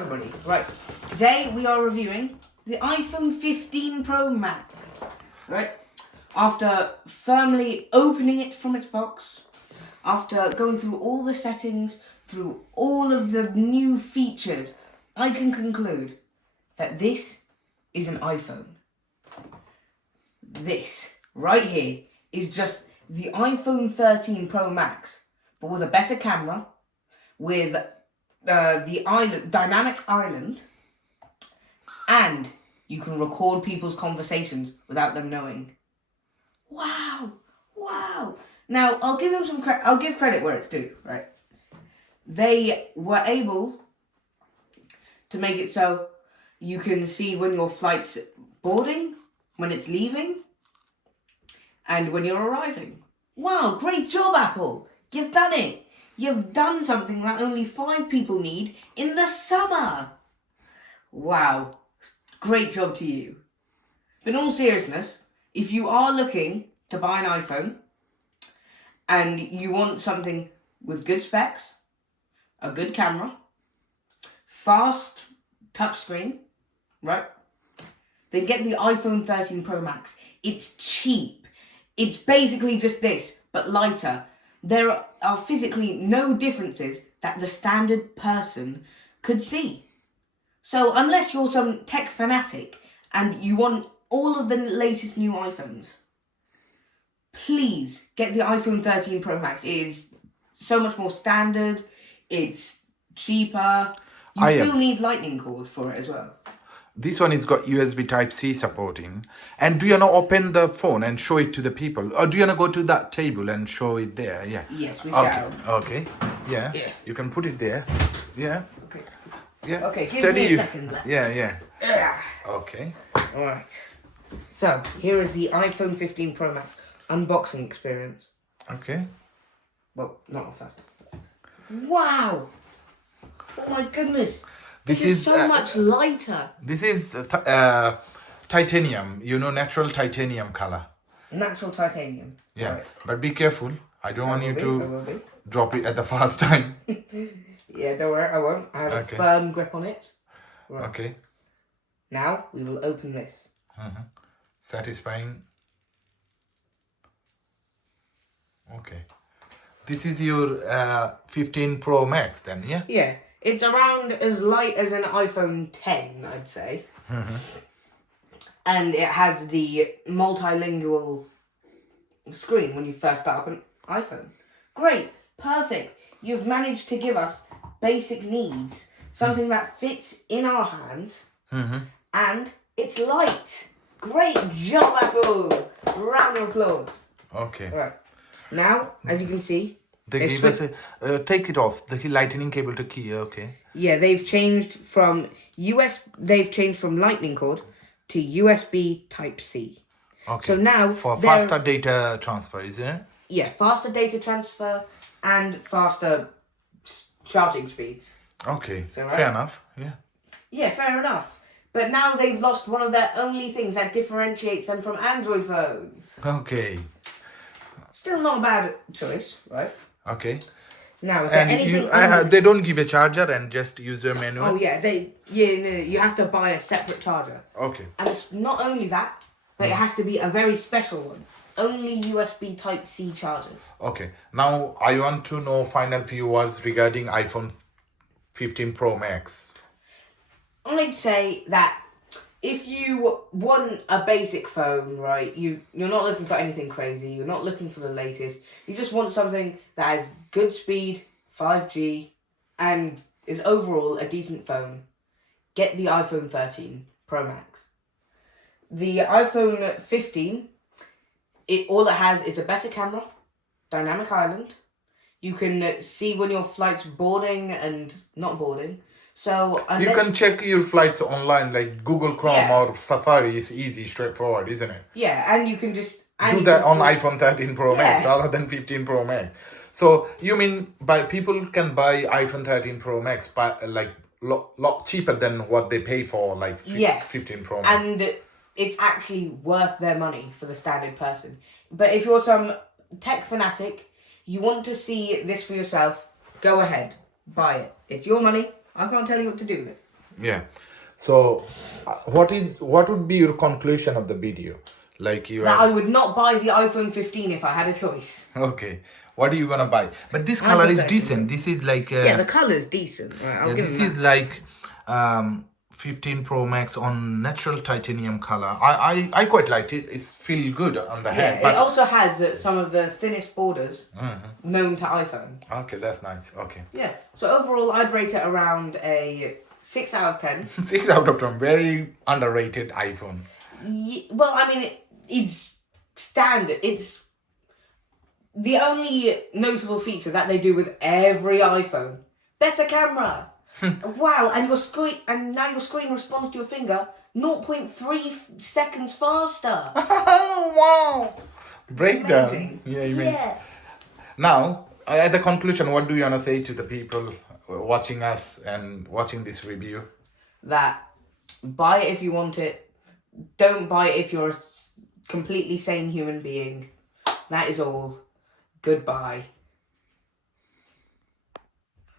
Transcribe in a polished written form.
everybody. Right, today we are reviewing the iPhone 15 Pro Max. Right, after firmly opening it from its box, after going through all the settings, through all of the new features, I can conclude that this is an iPhone. This right here is just the iPhone 13 Pro Max, but with a better camera, with the dynamic island, and you can record people's conversations without them knowing. Wow! Now I'll give them some credit. I'll give credit where it's due. Right? They were able to make it so you can see when your flight's boarding, when it's leaving, and when you're arriving. Wow! Great job, Apple! You've done it! You've done something that only 5 people need in the summer! Wow. Great job to you. But in all seriousness, if you are looking to buy an iPhone and you want something with good specs, a good camera, fast touchscreen, right? Then get the iPhone 13 Pro Max. It's cheap. It's basically just this, but lighter. There are physically no differences that the standard person could see. So unless you're some tech fanatic and you want all of the latest new iPhones, please get the iPhone 13 Pro Max. It is so much more standard, it's cheaper, you still need lightning cord for it as well. This one has got USB Type-C supporting. And do you want to open the phone and show it to the people? Or do you want to go to that table and show it there? Yeah. Yes, we shall. Okay. Yeah. You can put it there. Yeah. Okay. Yeah. Okay, give me a second left. Yeah. Yeah. Okay. Alright. So, here is the iPhone 15 Pro Max unboxing experience. Okay. Well, not first. Wow! Oh my goodness! This is so much lighter. This is titanium, natural titanium color. Natural titanium. Yeah, Right. but be careful. I don't want you to drop it at the first time. Yeah, don't worry, I won't. I have a firm grip on it. Right. Okay. Now, we will open this. Satisfying. Okay. This is your 15 Pro Max then, yeah? Yeah. It's around as light as an iPhone 10, I'd say. And it has the multilingual screen when you first start up an iPhone. Great. Perfect. You've managed to give us basic needs. Something that fits in our hands. And it's light. Great job, Apple. Round of applause. Okay. Right. Now, as you can see, they gave us take it off the lightning cable to key. Okay. Yeah, they've changed from lightning cord to USB Type-C. Okay. So now for faster data transfer, isn't it? Yeah, faster data transfer and faster charging speeds. Okay. Fair enough. Yeah. Yeah, fair enough. But now they've lost one of their only things that differentiates them from Android phones. Okay. Still not a bad choice, right? Okay. Now, is there anything... they don't give a charger and just user manual? Oh, yeah. You have to buy a separate charger. Okay. And it's not only that, but it has to be a very special one. Only USB Type-C chargers. Okay. Now, I want to know final few words regarding iPhone 15 Pro Max. I'd say that if you want a basic phone, right, you're not looking for anything crazy, you're not looking for the latest, you just want something that has good speed, 5G, and is overall a decent phone, get the iPhone 13 Pro Max. The iPhone 15, all it has is a better camera, dynamic island, you can see when your flight's boarding and not boarding. So you can check your flights online, like Google Chrome or Safari is easy, straightforward, isn't it? Yeah, and you can just... do that on iPhone 13 Pro Max rather than 15 Pro Max. So you mean people can buy iPhone 13 Pro Max but like lot cheaper than what they pay for 15 Pro Max. And it's actually worth their money for the standard person. But if you're some tech fanatic, you want to see this for yourself, go ahead, buy it. It's your money. I can't tell you what to do with it. Yeah. So, what would be your conclusion of the video? Like you That are I would not buy the iPhone 15 if I had a choice. okay. What are you gonna buy? But this iPhone color is 13. decent. This is like Yeah, the colour's decent. Right, I'll yeah, give this them is that. like 15 Pro Max on natural titanium color. I quite liked it. It's feel good on the Yeah, head. it But also has some of the thinnest borders known to iPhone. okay, that's nice. Okay. Yeah, so overall I'd rate it around a 6 out of 10. 6 out of 10. Very underrated iPhone. Well, I mean, it's standard. It's the only notable feature that they do with every iPhone. Better camera. Wow, and now your screen responds to your finger 0.3 seconds faster. Wow. Breakdown. Amazing. Yeah, you mean. Yeah. Now, at the conclusion, what do you want to say to the people watching us and watching this review? That buy it if you want it. Don't buy it if you're a completely sane human being. That is all. Goodbye.